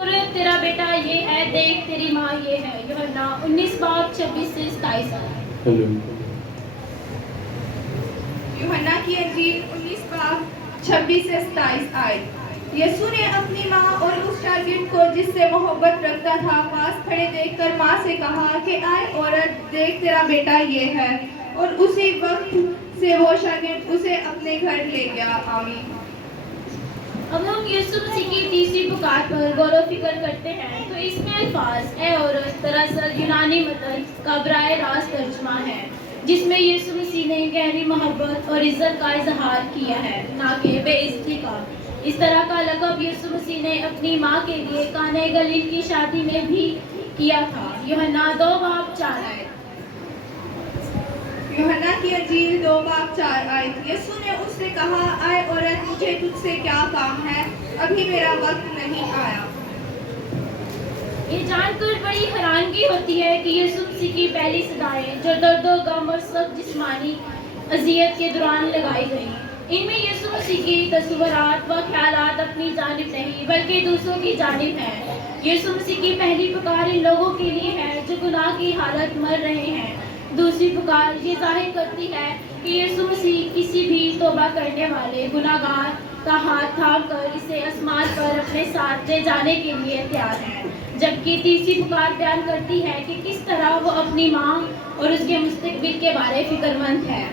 और तेरा बेटा ये है, देख तेरी माँ ये है। यूहन्ना 19 बाब 26 से 27 आयत। यूहन्ना की इंजील 19 बाब 26 से 27 आयत। यीशु ने अपनी माँ और उस शागिर्द को जिससे मोहब्बत रखता था पास खड़े देखकर माँ से कहा कि आए औरत, देख तेरा बेटा ये है। और उसी वक्त से वो शागिर्द उसे अपने घर ले गया। आमीन। अब हम यीशु मसीह की तीसरी पुकार पर गौर व फिक्र करते हैं तो इसमें अल्फाज ए औरत दरअसल यूनानी मतन का बराह रास्त तर्जुमा है, जिसमें यीशु मसीह ने गहरी मोहब्बत और इज्जत का इजहार किया है, ना कि बेइज्जती का। इस तरह का लक़ब यीशु मसीह ने अपनी माँ के लिए काने गलील की शादी में भी किया था। यूहन्ना 2 बाब 4 आयत। यूहन्ना की इंजील 2 बाब 4 आयत। यीशु ने उससे कहा, आए औरत, मुझे तुझसे क्या काम है, अभी मेरा वक्त नहीं आया। ये जानकर बड़ी हैरानगी होती है कि यीशु मसीह की पहली सदाएं जो दर्द व गम और सख्त जिस्मानी अजियत के दौरान लगाई गईं, इनमें यीशु मसीह की तस्वुरात व ख्यालात अपनी जानिब नहीं बल्कि दूसरों की जानिब हैं। यीशु मसीह की पहली पुकार इन लोगों के लिए है जो गुनाह की हालत मर रहे हैं। दूसरी पुकार ये जाहिर करती है कि यीशु मसीह किसी भी तौबा करने वाले गुनाहगार का हाथ थाम कर इसे आसमान पर अपने साथ ले जाने के लिए तैयार है। जबकि तीसरी पुकार बयान करती है कि किस तरह वो अपनी माँ और उसके मुस्तकबिल के बारे फिक्रमंद है।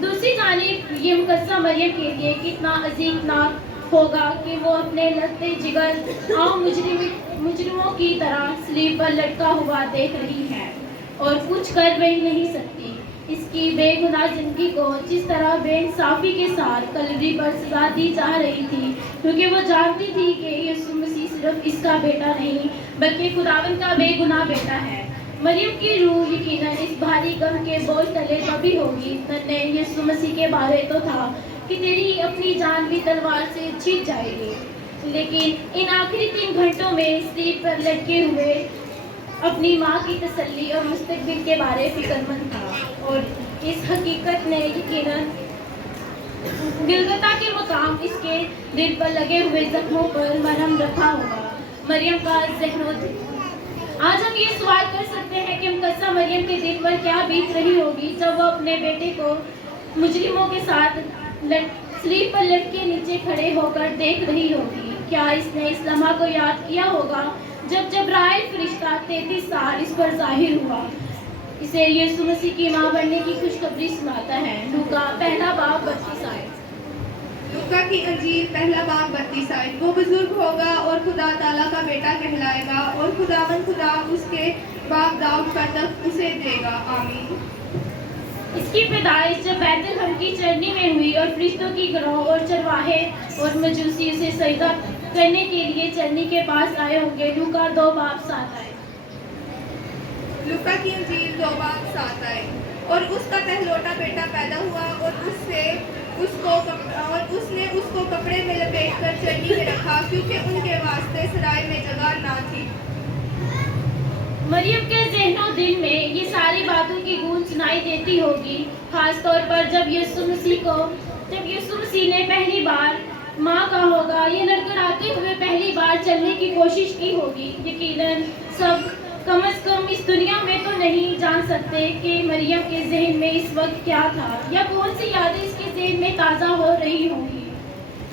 दूसरी जानिब ये मुकद्दसा मरियम के लिए कितना अजीबनाक होगा कि वो अपने लड़ते जिगर आम मुजरिमों की तरह सलीब पर लटका हुआ देख रही है और कुछ कर भी नहीं सकती। इसकी बेगुनाह जिंदगी को जिस तरह बेइंसाफी के साथ कलवरी पर सजा दी जा रही थी, क्योंकि वो जानती थी कि यीशु मसीह सिर्फ इसका बेटा नहीं बल्कि खुदावन का बेगुनाह बेटा है। मरियम की रूह यकीनन इस भारी गम के बोझ तले दबी होगी। तन्ने यीशु मसीह के बारे तो था कि तेरी अपनी जान भी तलवार से छिप जाएगी, लेकिन इन आखिरी 3 घंटों में सलीब पर लटके हुए अपनी माँ की तसल्ली और मुस्तकबिल के बारे फिक्रमंद था। और इस हकीकत ने यकीनन गिलगता के मकाम इसके दिल पर लगे हुए जख्मों पर मरहम रखा होगा। मरियम का ज़हन। आज हम ये सवाल कर सकते हैं कि मुकद्दसा मरियम के दिल पर क्या बीत रही होगी जब वो अपने बेटे को मुजरिमों के साथ सलीब पर लटके नीचे खड़े होकर देख रही होगी। क्या इसने इस लम्हा को याद किया होगा जब जब्राइल फरिश्ता 33 साल इस पर जाहिर हुआ, इसे यीशु मसीह की माँ बनने की खुशखबरी सुनाता है। लूका 1 बाब 32 आयत। लूका की इंजील 1 बाब 32 आयत। वो बुजुर्ग होगा और खुदा ताला का बेटा कहलाएगा और खुदावन खुदा उसके बाप दाऊद का तख्त उसे देगा। आमीन। इसकी पैदाइश जब बैतलहम की चरनी में हुई और फरिश्तों की गिरोह और चरवाहे और मजूसी उसे सजदा करने के लिए चरनी के पास आए होंगे। लूका 2 बाब 7 आयत। लूका की इंजील 2 बाब 7 आयत। और उसका पहलौठा बेटा पैदा हुआ और उसने उसको कपड़े में लपेटकर चरनी में रखा, क्योंकि उनके वास्ते सराय में जगह ना थी। मरियम के ज़हनो दिल में ये सारी बातों की गूंज सुनाई देती होगी, खास तौर पर जब यीशु मसीह ने पहली बार माँ का होगा, ये लड़खड़ाते हुए पहली बार चलने की कोशिश की होगी। यकीनन सब कम से कम इस दुनिया में तो नहीं जान सकते कि मरियम के जहन में इस वक्त क्या था या कौन सी यादें इसके जहन में ताज़ा हो रही होंगी,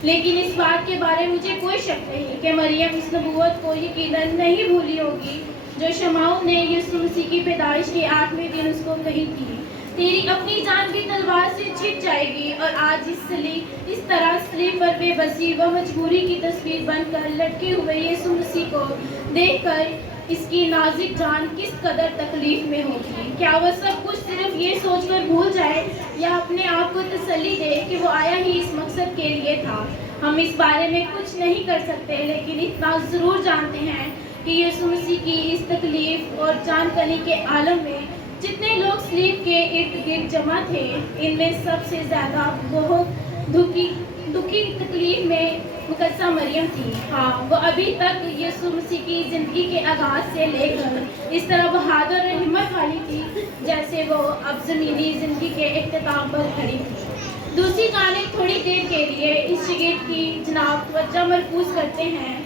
लेकिन इस बात के बारे में मुझे कोई शक नहीं कि मरियम इस नबूवत को यकीनन नहीं भूली होगी जो शमाउन ने यीशु मसीह की पैदाइश के 8वें दिन उसको कही थी, तेरी अपनी जान भी तलवार से छिप जाएगी। और आज इस तरह सलीब पर बेबसी व मजबूरी की तस्वीर बनकर लटके हुए यीशु मसीह को देखकर इसकी नाजुक जान किस कदर तकलीफ में होगी। क्या वह सब कुछ सिर्फ ये सोचकर भूल जाए या अपने आप को तसल्ली दे कि वो आया ही इस मकसद के लिए था। हम इस बारे में कुछ नहीं कर सकते, लेकिन इतना ज़रूर जानते हैं कि यीशु मसीह की इस तकलीफ और जानकनी के आलम में जितने लोग सलीब के इर्द गिर्द जमा थे, इनमें सबसे ज़्यादा बहुत दुखी तकलीफ में मुकद्दसा मरियम थी। हाँ, वो अभी तक यीशु मसीह की ज़िंदगी के आगाज़ से लेकर इस तरह बहादुर और हिम्मत वाली थी जैसे वो अब ज़मीनी ज़िंदगी के इख्तिताम पर खड़ी थी। दूसरी जानिब थोड़ी देर के लिए इस शागिर्द की जनाब तवज्जो मरकूज़ करते हैं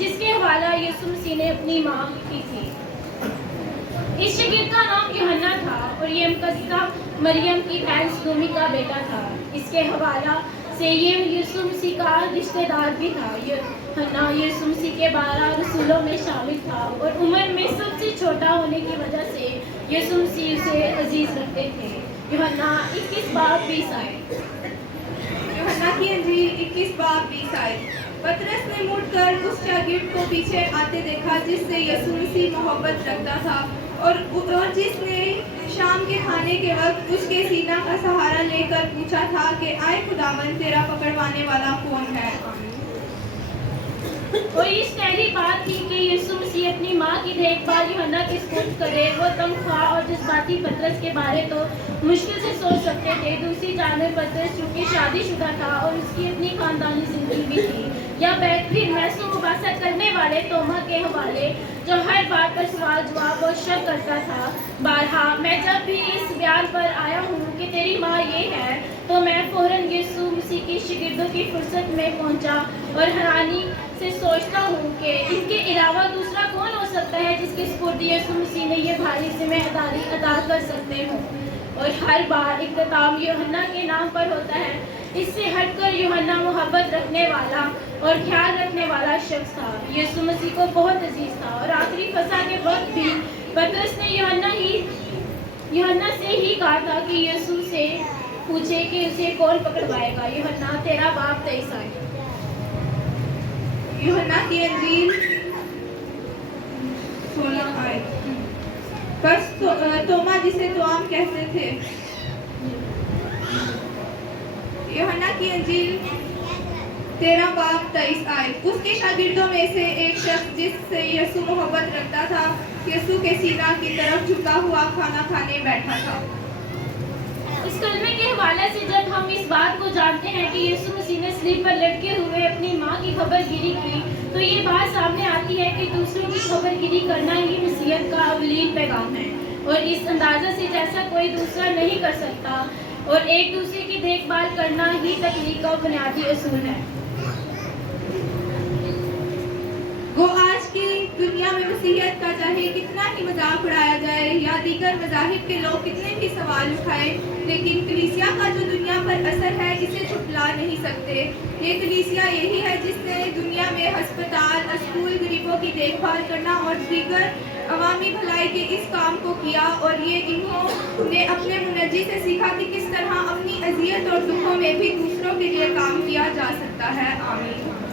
جس کے حوالہ یسوع مسیح نے اپنی ماں کی تھی۔ اس شاگرد کا نام یوحنا تھا اور یہ مقدسہ مریم کی بہن سلومی کا بیٹا تھا۔ اس کے حوالہ سے یہ یسوع مسیح کا رشتہ دار بھی تھا۔ یوحنا یسوع مسیح کے 12 رسولوں میں شامل تھا اور عمر میں سب سے چھوٹا ہونے کی وجہ سے یسوع مسیح اسے عزیز رکھتے تھے۔ یوحنا 21:20 آئے۔ یوحنا کی انجیل 21:20 آئے۔ پطرس نے مڑ کر اس شاگرد کو پیچھے آتے دیکھا جس سے یسوع مسیح محبت رکھتا تھا اور جس نے شام کے کھانے کے وقت اس کے سینہ کا سہارا لے کر پوچھا تھا کہ آئے خداوند تیرا پکڑوانے والا کون ہے؟ اور اس پہلی بات تھی کہ یسوع مسیح اپنی ماں کی دیکھ بھال یوحنا کے سپرد کرے۔ وہ تنگ خواہ اور جذباتی پطرس کے بارے تو مشکل سے سوچ سکتے تھے۔ دوسری جانب پطرس چونکہ شادی شدہ تھا اور اس کی اپنی خاندانی زندگی بھی تھی، یا پھر محض مباحثہ کرنے والے توما کے حوالے جو ہر بات پر سوال جواب اور شک کرتا تھا۔ بارہا میں جب بھی اس بیان پر آیا ہوں کہ تیری ماں یہ ہے تو میں فوراً یسوع مسیح کی شاگردوں کی فرصت میں پہنچا اور حیرانی سے سوچتا ہوں کہ ان کے علاوہ دوسرا کون ہو سکتا ہے جس کے سپرد یسوع مسیح نے یہ بھاری ذمہ داری ادا کر سکتے ہوں۔ اور ہر بار اختتام یوحنا کے نام پر ہوتا ہے۔ اس سے ہٹ کر یوحنا محبت رکھنے والا اور خیال رکھنے والا شخص تھا، یسوع مسیح کو بہت عزیز تھا۔ اور آخری فسح کے وقت بھی پطرس نے یوحنا سے ہی کہا تھا کہ یسوع سے پوچھے کہ اسے کون پکڑوائے گا۔ یوحنا 13:23 آئے۔ یوحنا کی انجیل 16 آئے۔ بس توما جسے توام کہتے تھے۔ یوحنا کی انجیل 13:23 آئے۔ اس کے شاگردوں میں سے ایک شخص جس سے یسوع محبت رکھتا تھا یسوع کے سینہ کی طرف جھکا ہوا کھانا کھانے بیٹھا تھا۔ اس کلمے کے حوالے سے جب ہم اس بات کو جانتے ہیں کہ یسوع مسیح نے صلیب پر لٹکے ہوئے اپنی ماں کی خبر گیری کی تو یہ بات سامنے آتی ہے کہ دوسروں کی خبر گیری کرنا ہی مسیحیت کا اولین پیغام ہے، اور اس اندازہ سے جیسا کوئی دوسرا نہیں کر سکتا، اور ایک دوسرے کی دیکھ بھال کرنا ہی تخلیق کا بنیادی اصول ہے۔ وہ آج کی دنیا میں مسیحیت کا چاہے کتنا ہی مذاق اڑایا جائے یا دیگر مذاہب کے لوگ کتنے بھی سوال اٹھائے، لیکن کلیسیا کا جو دنیا پر اثر ہے اسے چھپلا نہیں سکتے۔ یہ کلیسیا یہی ہے جس نے دنیا میں ہسپتال، اسکول، غریبوں کی دیکھ بھال کرنا اور دیگر عوامی بھلائی کے اس کام کو کیا، اور یہ انہوں نے اپنے منجی سے سیکھا کہ کس طرح اپنی اذیت اور دکھوں میں بھی دوسروں کے لیے کام کیا جا سکتا ہے۔ آمین۔